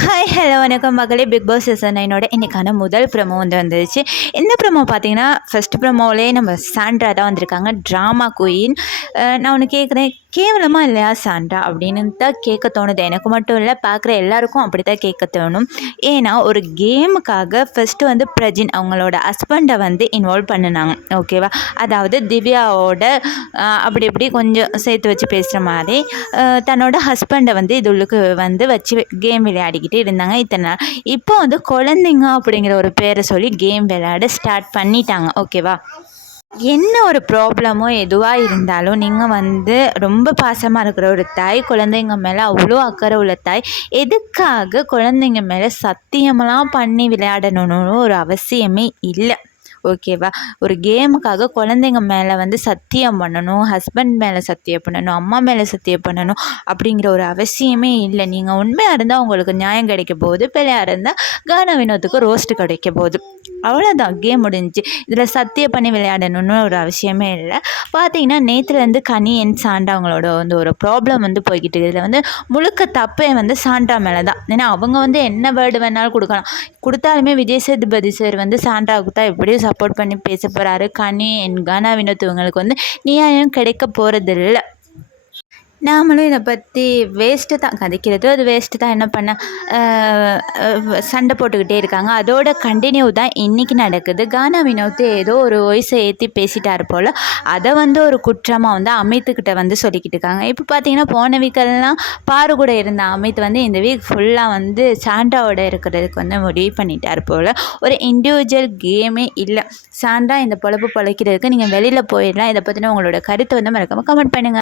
Hi hello வணக்கம் மகளே. Big Boss season 9 இன்றைக்கான முதல் ப்ரமோ வந்துருச்சு. இந்த ப்ரமோ பார்த்தீங்கன்னா ஃபஸ்ட் ப்ரமோவிலே நம்ம சாண்ட்ரா தான் வந்திருக்காங்க, ட்ராமா குயின். நான் ஒன்று கேட்குறேன், கேவலமாக இல்லையா சாண்ட்ரா அப்படின்னு தான் கேட்க தோணுது. எனக்கு மட்டும் இல்லை, பார்க்குற எல்லாருக்கும் அப்படி தான் கேட்க தோணும். ஏன்னா ஒரு கேமுக்காக ஃபஸ்ட்டு வந்து பிரஜின் அவங்களோட ஹஸ்பண்டை வந்து இன்வால்வ் பண்ணினாங்க, ஓகேவா? அதாவது திவ்யாவோட அப்படி இப்படி கொஞ்சம் சேர்த்து வச்சு பேசுகிற மாதிரி தன்னோட ஹஸ்பண்டை வந்து இதுளுக்கு வந்து வச்சு கேம் விளையாடிக்கிட்டு இருந்தாங்க இத்தனை நாள். இப்போ வந்து குழந்தைங்க அப்படிங்கிற ஒரு பேரை சொல்லி கேம் விளையாட ஸ்டார்ட் பண்ணிட்டாங்க, ஓகேவா? என்ன ஒரு ப்ராப்ளமோ எதுவாக இருந்தாலும் நீங்கள் வந்து ரொம்ப பாசமாக இருக்கிற ஒரு தாய், குழந்தைங்க மேலே அவ்வளோ அக்கறை உள்ள தாய், எதுக்காக குழந்தைங்க மேலே சத்தியமெல்லாம் பண்ணி விளையாடணும்னு ஒரு அவசியமே இல்லை, ஓகேவா? ஒரு கேமுக்காக குழந்தைங்க மேலே வந்து சத்தியம் பண்ணணும், ஹஸ்பண்ட் மேலே சத்தியம் பண்ணணும், அம்மா மேலே சத்தியம் பண்ணணும் அப்படிங்கிற ஒரு அவசியமே இல்லை. நீங்கள் உண்மையாக இருந்தால் உங்களுக்கு நியாயம் கிடைக்க போகுது, பிள்ளையாக இருந்தால் கானா வினோத்துக்கு ரோஸ்ட்டு கிடைக்க போகுது, அவ்வளோதான், கேம் முடிஞ்சிச்சு. இதில் சத்தியம் பண்ணி விளையாடணும்னு ஒரு அவசியமே இல்லை. பார்த்தீங்கன்னா நேற்றுலேருந்து கனி அண்ட் சாண்டா அவங்களோட வந்து ஒரு ப்ராப்ளம் வந்து போய்கிட்டு இருக்குது. இதில் வந்து முழுக்க தப்பே வந்து சாண்டா மேலே தான். ஏன்னா அவங்க வந்து என்ன வேர்டு வேணாலும் கொடுக்கலாம், கொடுத்தாலுமே விஜய் சேதுபதி சார் வந்து சாண்டாவுக்கு தான் எப்படியும் சப்போர்ட் பண்ணி பேச போகிறாரு. கனி அண்ட் கானா வினோத் இவங்களுக்கு வந்து நியாயம் கிடைக்க போகிறதில்ல. நாமளும் இதை பற்றி வேஸ்ட்டு தான் கதைக்கிறது, அது வேஸ்ட்டு தான். என்ன பண்ண சண்டை போட்டுக்கிட்டே இருக்காங்க. அதோட கண்டினியூ தான் இன்றைக்கி நடக்குது. கானா வினோத் ஏதோ ஒரு வாய்ஸை ஏற்றி பேசிட்டார் போல், அதை வந்து ஒரு குற்றமாக வந்து அமித்துக்கிட்ட வந்து சொல்லிக்கிட்டு இருக்காங்க. இப்போ பார்த்தீங்கன்னா போன வீக்கெல்லாம் பாரு கூட இருந்த அமித் வந்து இந்த வீக் ஃபுல்லாக வந்து சாண்டாவோட இருக்கிறதுக்கு வந்து முடிவு பண்ணிட்டார் போல். ஒரு இண்டிவிஜுவல் கேமே இல்லை. சாண்டா இந்த பொழப்பு பொழைக்கிறதுக்கு நீங்கள் வெளியில் போயிடலாம். இதை பற்றின உங்களோட கருத்தை வந்து மறக்காமல் கமெண்ட் பண்ணுங்கள்.